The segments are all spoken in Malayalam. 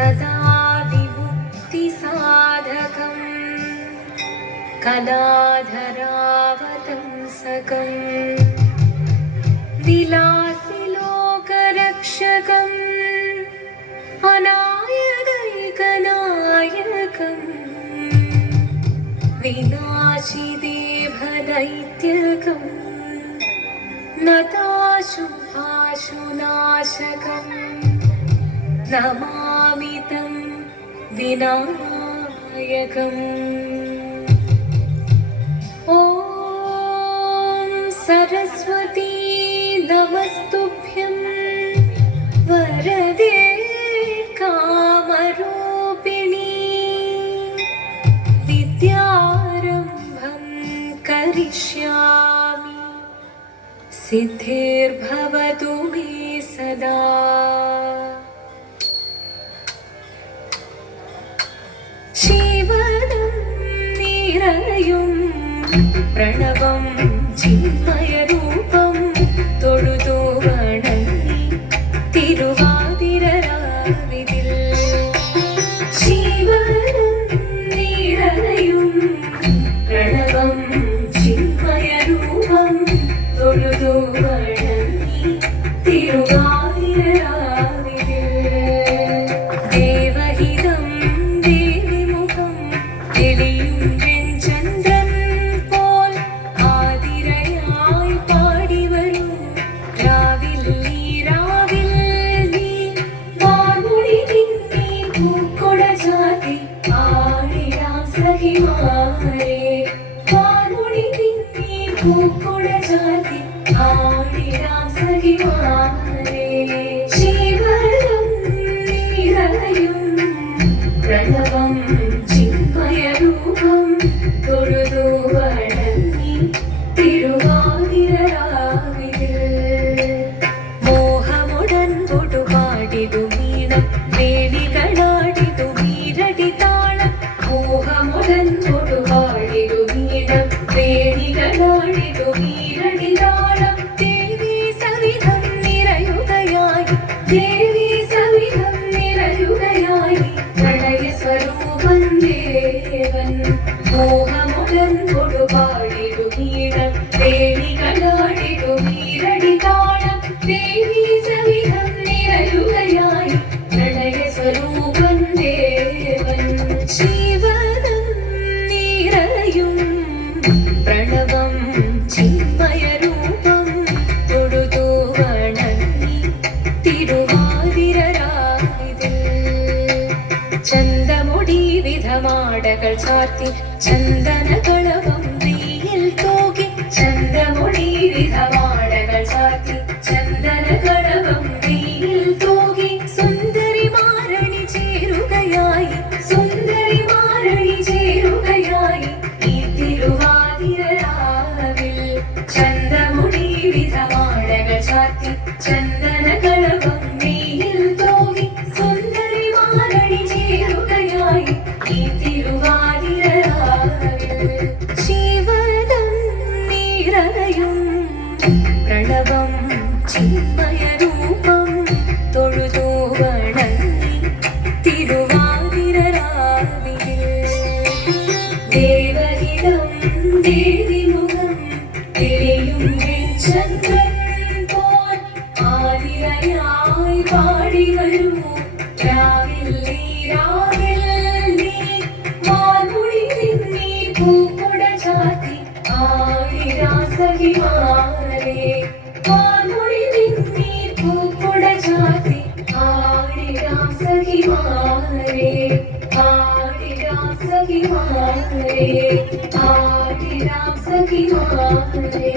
सदा विमुक्तिसाधकम् कलाधरावतंसकम् विलासिलोकरक्षकम् अनायकैकनायकम् विनाशिदेभदैत्यकम् नताशुभाशुनाशकम् नमामि तं विनायकम्। ॐ सरस्वती नमस्तुभ्यं वरदे कामरूपिणी विद्यारम्भं करिष्यामि सिद्धिर्भवतु मे सदा। शिवनं निरयुं प्रणवं चिन्मयरूपं തൊഴുതു വണങ്ങി തിരുവാതിരരാവിതിൽ ശിവനും നിറയും പ്രണവം ചിന്മയരൂപം തൊഴുതു വണങ്ങി തിരുവാതിരരാവിതിൽ ദേവഹിതം ദേവിമുഖം തെളിയും വെൺചന്ദ്രൻ പോൽ ആതിരയായി പാടി വരൂ രാവിൽ നീ വാർമുടി പിന്നി പൂക്കൊട ചാത്തി ആടിടാം സഖിമാരെ വാർമുടി പിന്നി പൂക്കൊട ചാത്തി ആടിടാം സഖിമാരെ ശിവനും നിറയും പ്രണവം ചിന്മയരൂപം തൊഴുതു വണങ്ങി തിരുവാതിരരാവിതിൽ മോഹമുടൻ കൊടുപാടിടും ഈണം വേലികളാടിടും ഈരടി താളം മോഹമുടൻ കൊടുപാടിടും ഈണം വേലികളാടിടും ഈരടി താളം ദേവി സവിധം നിറയുകയായി ദേവി സവിധം നിറയുകയായി പ്രണയ സ്വരൂപൻ ദേവൻ മോഹമുടൻ കൊടുപാടിടും ഈണം വേലികളാടിടും ഈരടി താളം ദേവി സവിധം നിറയുകയായി പ്രണയ സ്വരൂപൻ ദേവൻ ശിവനും നിറയും പ്രണവം ചിന്മയരൂപം തൊഴുതു വണങ്ങി തിരുവാതിരരാവിതിൽ ചന്തമുടി വിധമാടകൾ ചാർത്തി ചന്ദനകളവം നെയ്യിൽ തൂകി ചന്തമുടി വിധമാടകൾ ചാർത്തി ചന്ദനകളവം നെയ്യിൽ തൂകി സുന്ദരി മാരണി ചേരുകയായി സുന്ദരി മാരണി ചേരുകയായി ഈ തിരുവാതിരരാവിൽ ചന്തമുടി വിധമാടകൾ ചാർത്തി ചന്ദനകളവം നെയ്യിൽ തൂകി സുന്ദരി മാരണി ചേരുകയായി ഈ തിരുവാതിരരാവിൽ ശിവനും നിറയും പ്രണവം ചിന്മയരൂപം തൊഴുതു വണങ്ങി തിരുവാതിരരാവിതിൽ ദേവഹിതം ദേവിമുഖം തെളിയും വെൺചന്ദ്രൻ പോൽ ആതിരയായി പാടി വരൂ രാവിൽ നീ വാർമുടി പിന്നി പൂക്കൊട ചാത്തി ആടിടാം സഖിമാരെ വാർമുടി പിന്നി പൂക്കൊട ചാത്തി ആടിടാം സഖിമാരെ ആടിടാം സഖിമാരെ ആടിടാം സഖിമാരെ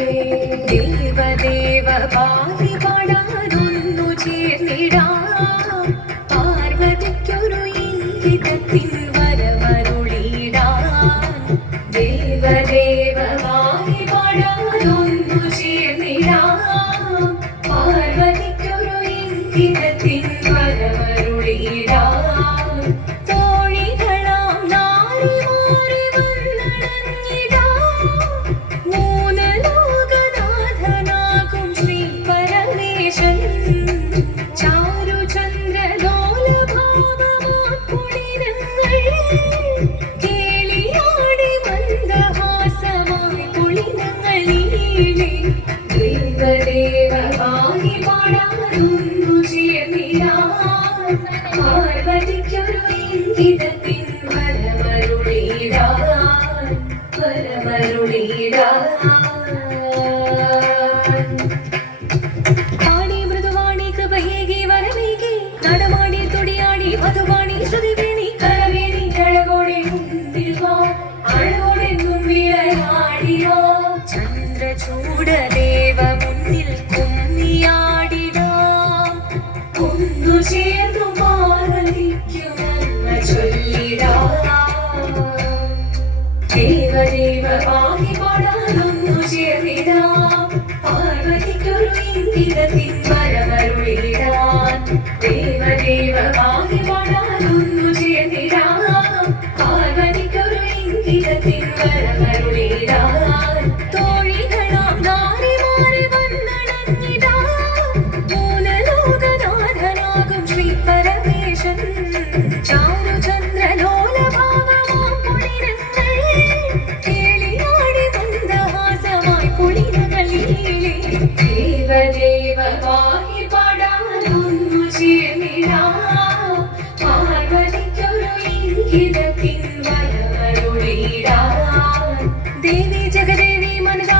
ദേവദേവ പാതി പാടാനൊന്നു ചേർന്നിടാം പാർവതിക്കൊരു ഇംഗിതത്തിൻ വരമരുളിടാൻ ദേവദേവ പാതി പാടാനൊന്നു ചേർന്നിടാം പാർവതിക്കൊരു ഇംഗിതത്തിൻ വരമരുളിടാൻ തോഴികളാം നാരിമാരെ വന്നണഞ്ഞിടാം മൂന്ന് ലോകനാഥനാകും ശ്രീ പര മധുവാണി ശ്രുതിവേണി കളവേണി അഴകോടെ മുന്നിൽ വാ അഴകോടെന്നും വിളയാടിയോ ചന്ദ്രചൂടദേവ മുന്നിൽ കുമ്മിയാടിടാം ഒന്നു ചേർന്നു പാർവതിക്കു നന്മ ചൊല്ലിടാം ദേവദേവ പാടി പാടാനൊന്നു ചേർന്നിടാം പാർവതിക്കൊരു ഇംഗിതത്തിൻ വരമരുളിടാൻ ദേവദേവ പാടി പാടാനൊന്നു ചേർന്നിടാം പാർവതിക്കൊരു ഇംഗിതത്തിൻ വരമരുളിടാൻ തോഴികളാം നാരിമാരെ വന്നണഞ്ഞിടാം മൂലലോകനാഥനാകും ശ്രീ പരമേശൻ ചാരുചന്ദ്രലോലഭാവമാം പുളിരങ്ങൾ കേളിയാടി മന്ദഹാസമായി പുളിരകളിലേ ദേവദേവ പാഹി പാടാനൊന്നു ചേർന്നിടാം പാർവതിക്കൊരു ഇംഗിതത്തിൻ വരമരുളിടാൻ ദേവി ജഗദേവി മനസാ